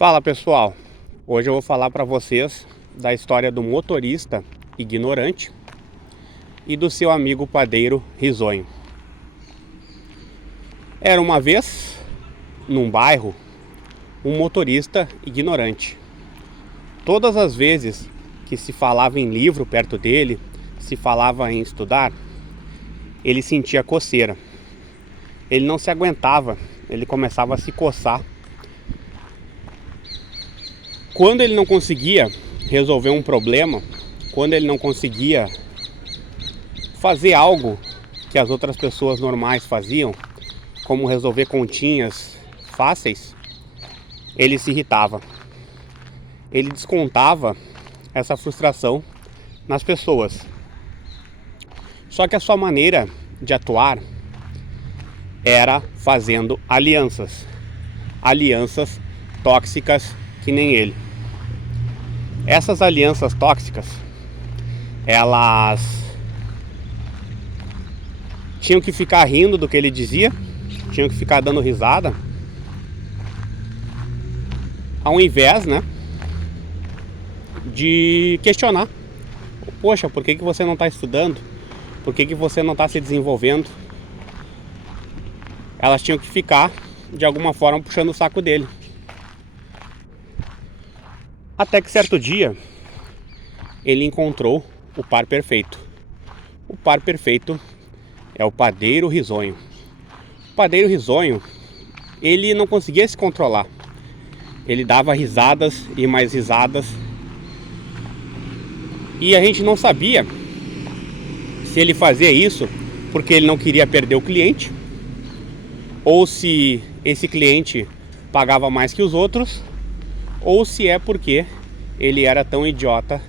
Fala pessoal, hoje eu vou falar para vocês da história do motorista ignorante e do seu amigo padeiro risonho. Era uma vez, num bairro, um motorista ignorante. Todas as vezes que se falava em livro perto dele, se falava em estudar, ele sentia coceira. Ele não se aguentava, ele começava a se coçar. Quando ele não conseguia resolver um problema, quando ele não conseguia fazer algo que as outras pessoas normais faziam, como resolver continhas fáceis, ele se irritava. Ele descontava essa frustração nas pessoas. Só que a sua maneira de atuar era fazendo alianças tóxicas que nem ele. Essas alianças tóxicas, elas tinham que ficar rindo do que ele dizia, tinham que ficar dando risada, ao invés, de questionar. Poxa, por que você não está estudando? Por que você não está se desenvolvendo? Elas tinham que ficar, de alguma forma, puxando o saco dele. Até que certo dia, ele encontrou o par perfeito. O par perfeito é o padeiro risonho. O padeiro risonho, ele não conseguia se controlar. Ele dava risadas e mais risadas. E a gente não sabia se ele fazia isso porque ele não queria perder o cliente, ou se esse cliente pagava mais que os outros, ou se é porque ele era tão idiota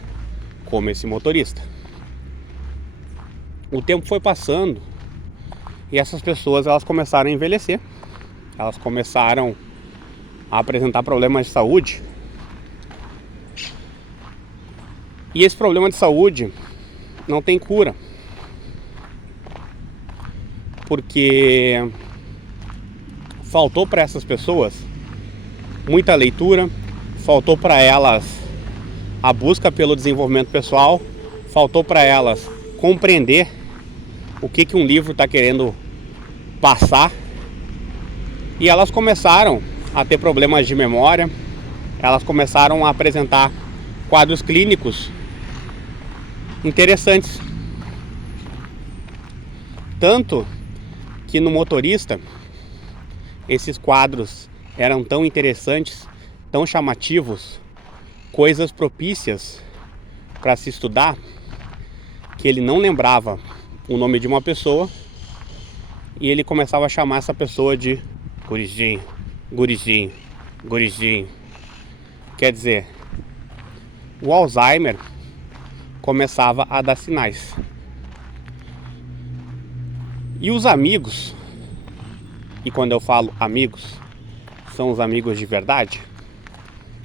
como esse motorista. O tempo foi passando e essas pessoas, elas começaram a envelhecer. Elas começaram a apresentar problemas de saúde. E esse problema de saúde não tem cura, porque faltou para essas pessoas muita leitura, faltou para elas a busca pelo desenvolvimento pessoal, faltou para elas compreender o que um livro está querendo passar, e elas começaram a ter problemas de memória, elas começaram a apresentar quadros clínicos interessantes. Tanto que no motorista, esses quadros eram tão interessantes, tão chamativos, coisas propícias para se estudar, que ele não lembrava o nome de uma pessoa e ele começava a chamar essa pessoa de gurizinho, gurizinho, gurizinho. Quer dizer, o Alzheimer começava a dar sinais. E os amigos, e quando eu falo amigos, são os amigos de verdade,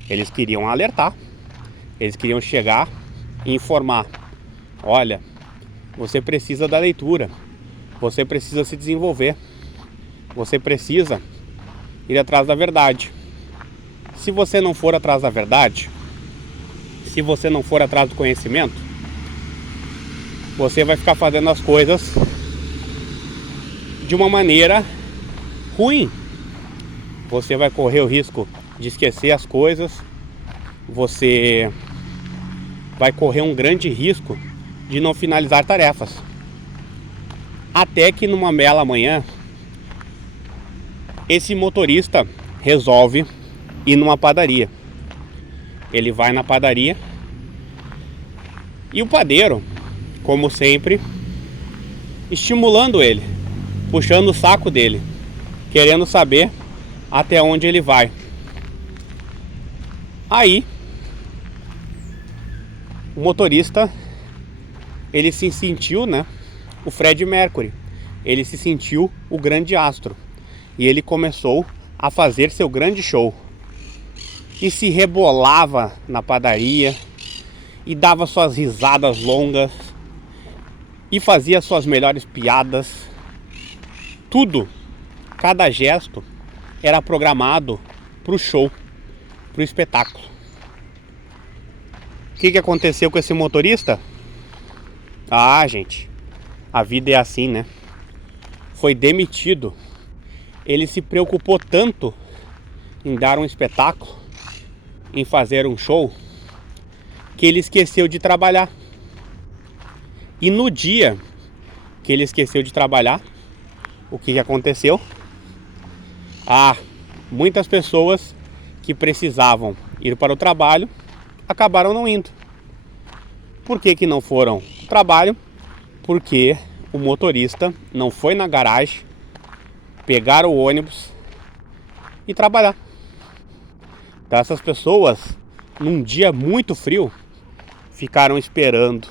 eles queriam alertar, eles queriam chegar e informar: olha, você precisa da leitura, você precisa se desenvolver, você precisa ir atrás da verdade. Se você não for atrás da verdade, se você não for atrás do conhecimento, você vai ficar fazendo as coisas de uma maneira ruim. Você vai correr o risco de esquecer as coisas, você vai correr um grande risco de não finalizar tarefas. Até que numa bela manhã, esse motorista resolve ir numa padaria. Ele vai na padaria e o padeiro, como sempre, estimulando ele, puxando o saco dele, querendo saber até onde ele vai. Aí, o motorista, ele se sentiu, o Fred Mercury. Ele se sentiu o grande astro. E ele começou a fazer seu grande show. E se rebolava na padaria, e dava suas risadas longas, e fazia suas melhores piadas. Tudo, cada gesto era programado para o show, pro espetáculo. O que aconteceu com esse motorista? Ah, gente, a vida é assim, né? Foi demitido. Ele se preocupou tanto em dar um espetáculo, em fazer um show, que ele esqueceu de trabalhar. E no dia que ele esqueceu de trabalhar, o que aconteceu? Muitas pessoas que precisavam ir para o trabalho acabaram não indo. Por que não foram ao trabalho? Porque o motorista não foi na garagem pegar o ônibus e trabalhar. Então essas pessoas, num dia muito frio, ficaram esperando.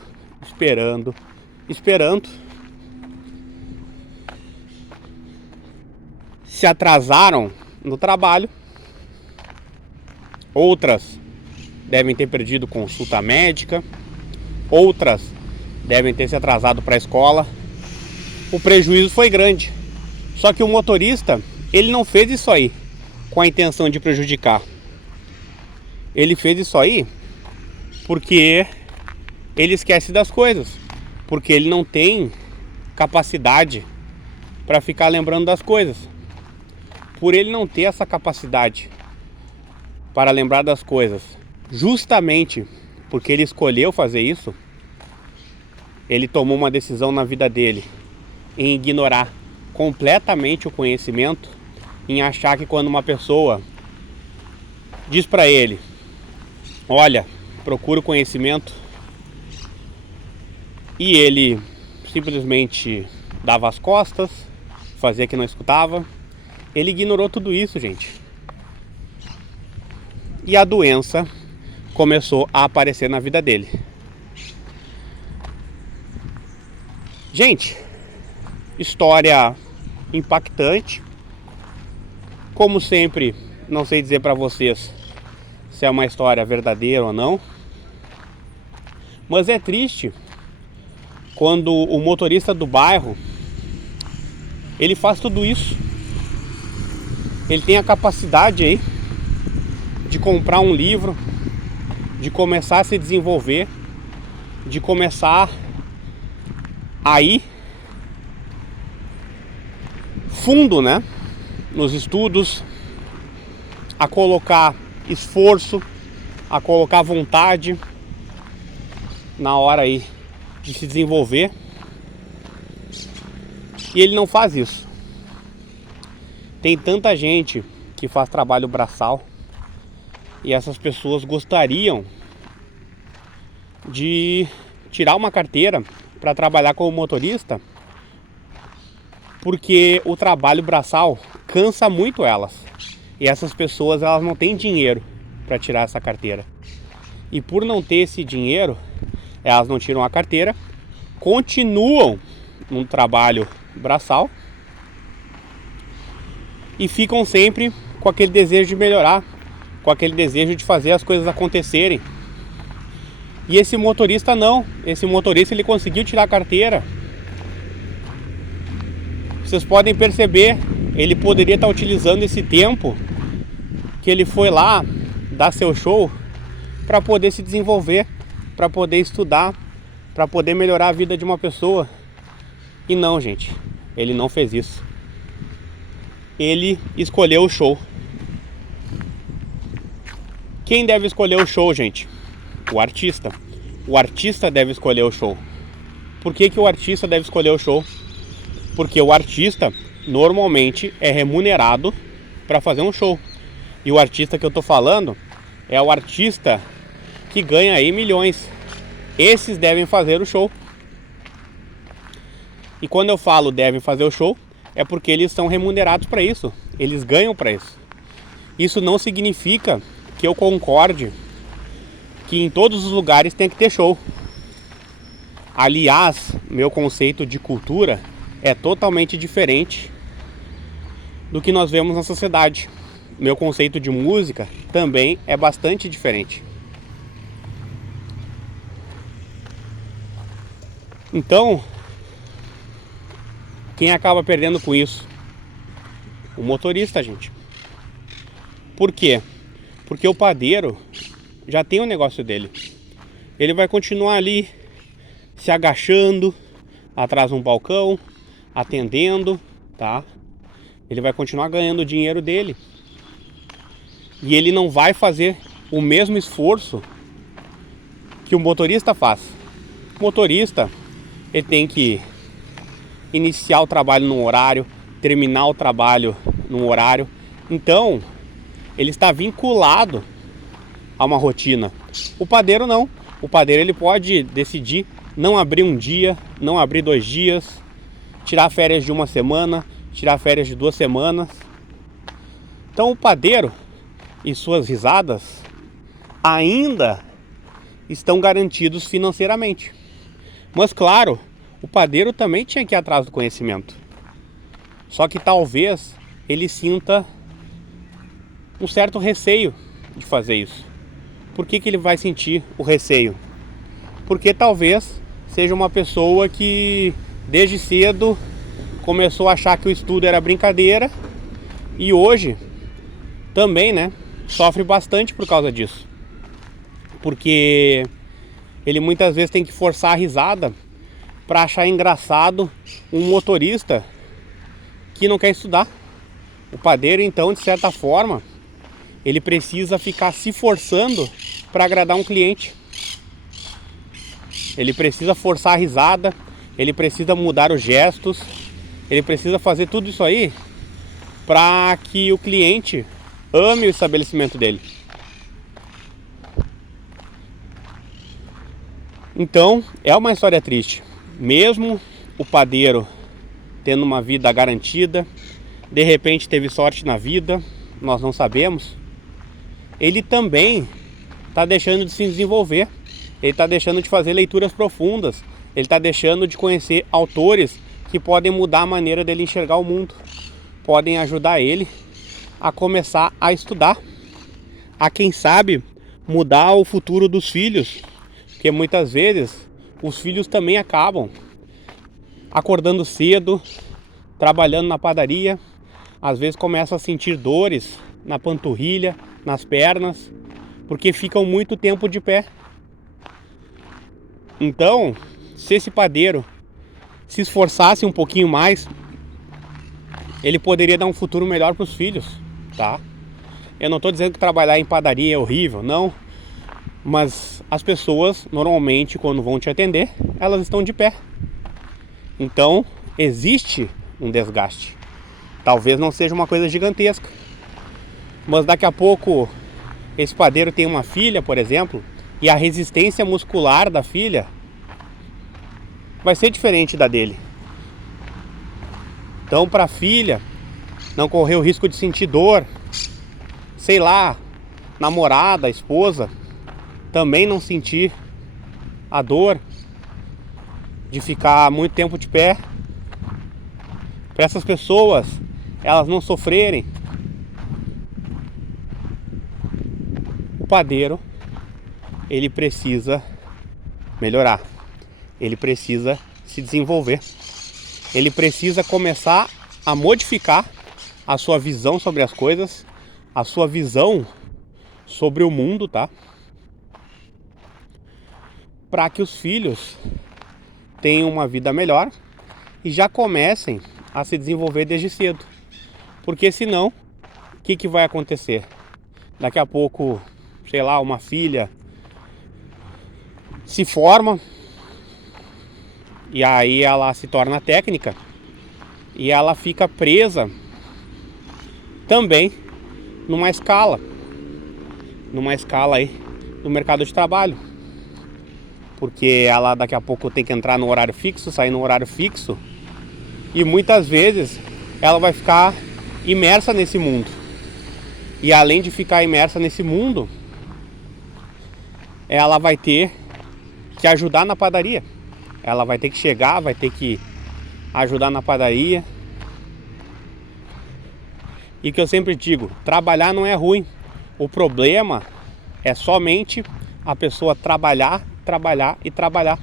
Se atrasaram no trabalho. Outras devem ter perdido consulta médica. Outras devem ter se atrasado para a escola. O prejuízo foi grande. Só que o motorista, ele não fez isso aí com a intenção de prejudicar. Ele fez isso aí porque ele esquece das coisas. Porque ele não tem capacidade para ficar lembrando das coisas. Por ele não ter essa capacidade para lembrar das coisas, justamente porque ele escolheu fazer isso, ele tomou uma decisão na vida dele em ignorar completamente o conhecimento, em achar que quando uma pessoa diz para ele: olha, procura o conhecimento, e ele simplesmente dava as costas, fazia que não escutava, ele ignorou tudo isso, gente. E a doença começou a aparecer na vida dele. Gente, história impactante. Como sempre, não sei dizer para vocês se é uma história verdadeira ou não. Mas é triste quando o motorista do bairro, ele faz tudo isso. Ele tem a capacidade aí de comprar um livro, de começar a se desenvolver, de começar a ir fundo, né, nos estudos, a colocar esforço, a colocar vontade na hora aí de se desenvolver. E ele não faz isso. Tem tanta gente que faz trabalho braçal e essas pessoas gostariam de tirar uma carteira para trabalhar como motorista, porque o trabalho braçal cansa muito elas. E essas pessoas, elas não têm dinheiro para tirar essa carteira. E por não ter esse dinheiro, elas não tiram a carteira, continuam no trabalho braçal e ficam sempre com aquele desejo de melhorar, com aquele desejo de fazer as coisas acontecerem. E esse motorista não. Esse motorista, ele conseguiu tirar a carteira. Vocês podem perceber, ele poderia estar utilizando esse tempo que ele foi lá dar seu show para poder se desenvolver, para poder estudar, para poder melhorar a vida de uma pessoa. E não, gente, ele não fez isso. Ele escolheu o show. Quem deve escolher o show, gente? O artista. O artista deve escolher o show. Por que o artista deve escolher o show? Porque o artista normalmente é remunerado para fazer um show. E o artista que eu tô falando é o artista que ganha aí milhões. Esses devem fazer o show. E quando eu falo devem fazer o show, é porque eles são remunerados para isso. Eles ganham para isso. Isso não significa que eu concorde que em todos os lugares tem que ter show. Aliás, meu conceito de cultura é totalmente diferente do que nós vemos na sociedade. Meu conceito de música também é bastante diferente. Então, quem acaba perdendo com isso? O motorista, gente. Por quê? Porque o padeiro já tem o negócio dele. Ele vai continuar ali se agachando atrás de um balcão, atendendo, tá? Ele vai continuar ganhando o dinheiro dele. E ele não vai fazer o mesmo esforço que o motorista faz. O motorista, ele tem que iniciar o trabalho num horário, terminar o trabalho num horário. Então, ele está vinculado a uma rotina. O padeiro não. O padeiro ele pode decidir não abrir um dia, não abrir 2 dias, tirar férias de 1 semana, tirar férias de 2 semanas. Então o padeiro e suas risadas ainda estão garantidos financeiramente. Mas claro, o padeiro também tinha que ir atrás do conhecimento. Só que talvez ele sinta um certo receio de fazer isso. Por que ele vai sentir o receio? Porque talvez seja uma pessoa que desde cedo começou a achar que o estudo era brincadeira e hoje também, né, sofre bastante por causa disso. Porque ele muitas vezes tem que forçar a risada para achar engraçado um motorista que não quer estudar. O padeiro, então, de certa forma, ele precisa ficar se forçando para agradar um cliente. Ele precisa forçar a risada, ele precisa mudar os gestos, ele precisa fazer tudo isso aí para que o cliente ame o estabelecimento dele. Então, é uma história triste. Mesmo o padeiro tendo uma vida garantida, de repente teve sorte na vida, nós não sabemos, ele também está deixando de se desenvolver. Ele está deixando de fazer leituras profundas. Ele está deixando de conhecer autores que podem mudar a maneira dele enxergar o mundo. Podem ajudar ele a começar a estudar. A quem sabe mudar o futuro dos filhos. Porque muitas vezes os filhos também acabam acordando cedo, trabalhando na padaria. Às vezes começam a sentir dores na panturrilha, nas pernas, porque ficam muito tempo de pé. Então, se esse padeiro se esforçasse um pouquinho mais, ele poderia dar um futuro melhor para os filhos, tá? Eu não estou dizendo que trabalhar em padaria é horrível, não. Mas as pessoas, normalmente, quando vão te atender, elas estão de pé. Então, existe um desgaste. Talvez não seja uma coisa gigantesca. Mas daqui a pouco, esse padeiro tem uma filha, por exemplo, e a resistência muscular da filha vai ser diferente da dele. Então, para a filha não correr o risco de sentir dor, sei lá, namorada, esposa, também não sentir a dor de ficar muito tempo de pé, para essas pessoas elas não sofrerem, o padeiro ele precisa melhorar, ele precisa se desenvolver, ele precisa começar a modificar a sua visão sobre as coisas, a sua visão sobre o mundo, tá? Para que os filhos tenham uma vida melhor e já comecem a se desenvolver desde cedo. Porque senão, o que vai acontecer? Daqui a pouco, sei lá, uma filha se forma e aí ela se torna técnica e ela fica presa também numa escala aí no mercado de trabalho, porque ela daqui a pouco tem que entrar no horário fixo, sair no horário fixo, e muitas vezes ela vai ficar imersa nesse mundo. E além de ficar imersa nesse mundo, ela vai ter que ajudar na padaria. Ela vai ter que chegar, vai ter que ajudar na padaria. E que eu sempre digo, trabalhar não é ruim. O problema é somente a pessoa trabalhar e trabalhar.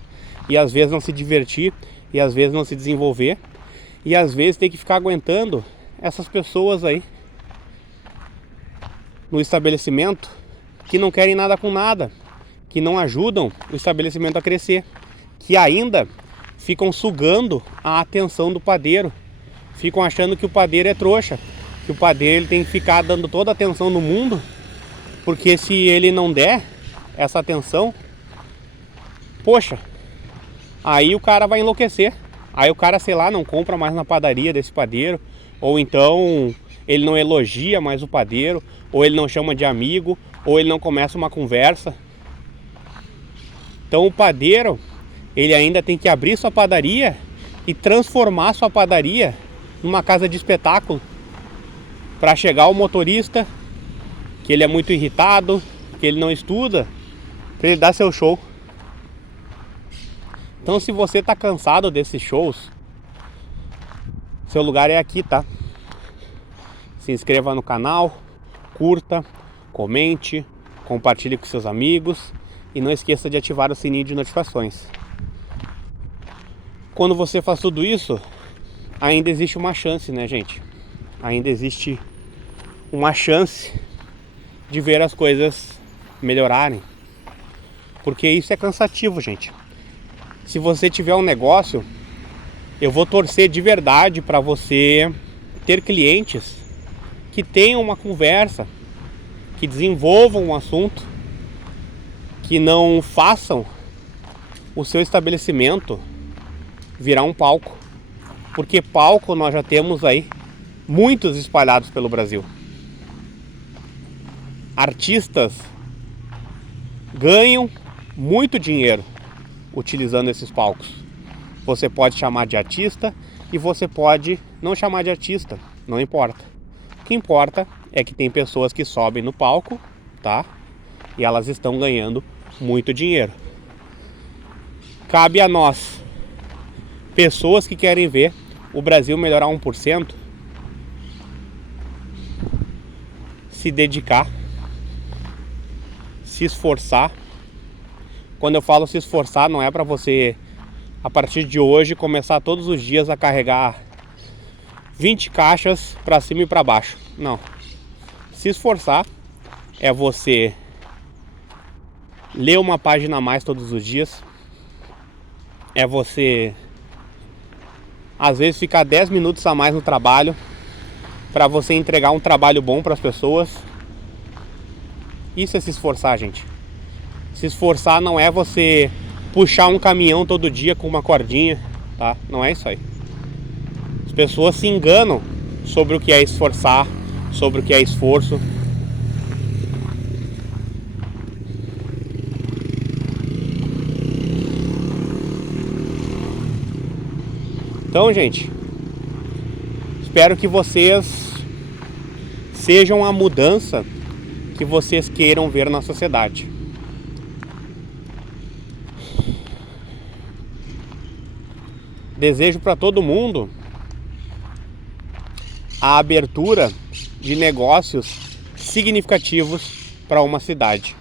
E às vezes não se divertir, e às vezes não se desenvolver, e às vezes ter que ficar aguentando essas pessoas aí. no estabelecimento que não querem nada com nada, que não ajudam o estabelecimento a crescer, que ainda ficam sugando a atenção do padeiro, ficam achando que o padeiro é trouxa, que o padeiro ele tem que ficar dando toda a atenção no mundo, porque se ele não der essa atenção, poxa, aí o cara vai enlouquecer. Aí o cara, sei lá, não compra mais na padaria desse padeiro, ou então ele não elogia mais o padeiro, ou ele não chama de amigo, ou ele não começa uma conversa. Então o padeiro, ele ainda tem que abrir sua padaria e transformar sua padaria numa casa de espetáculo, para chegar o motorista, que ele é muito irritado, que ele não estuda, para ele dar seu show. Então se você tá cansado desses shows, seu lugar é aqui, tá? Se inscreva no canal, curta, comente, compartilhe com seus amigos e não esqueça de ativar o sininho de notificações. Quando você faz tudo isso, ainda existe uma chance, né, gente? Ainda existe uma chance de ver as coisas melhorarem. Porque isso é cansativo, gente. Se você tiver um negócio, eu vou torcer de verdade para você ter clientes que tenham uma conversa, que desenvolvam um assunto, que não façam o seu estabelecimento virar um palco. Porque palco nós já temos aí muitos espalhados pelo Brasil. Artistas ganham muito dinheiro utilizando esses palcos. Você pode chamar de artista e você pode não chamar de artista, não importa. O que importa é que tem pessoas que sobem no palco, tá? E elas estão ganhando muito dinheiro. Cabe a nós, pessoas que querem ver o Brasil melhorar 1%, se dedicar, se esforçar. Quando eu falo se esforçar, não é para você, a partir de hoje, começar todos os dias a carregar 20 caixas para cima e para baixo. Não. Se esforçar é você ler uma página a mais todos os dias. É você, às vezes, ficar 10 minutos a mais no trabalho para você entregar um trabalho bom para as pessoas. Isso é se esforçar, gente. Se esforçar não é você puxar um caminhão todo dia com uma cordinha, tá? Não é isso aí. As pessoas se enganam sobre o que é esforçar, sobre o que é esforço. Então, gente, espero que vocês sejam a mudança que vocês queiram ver na sociedade. Desejo para todo mundo a abertura de negócios significativos para uma cidade.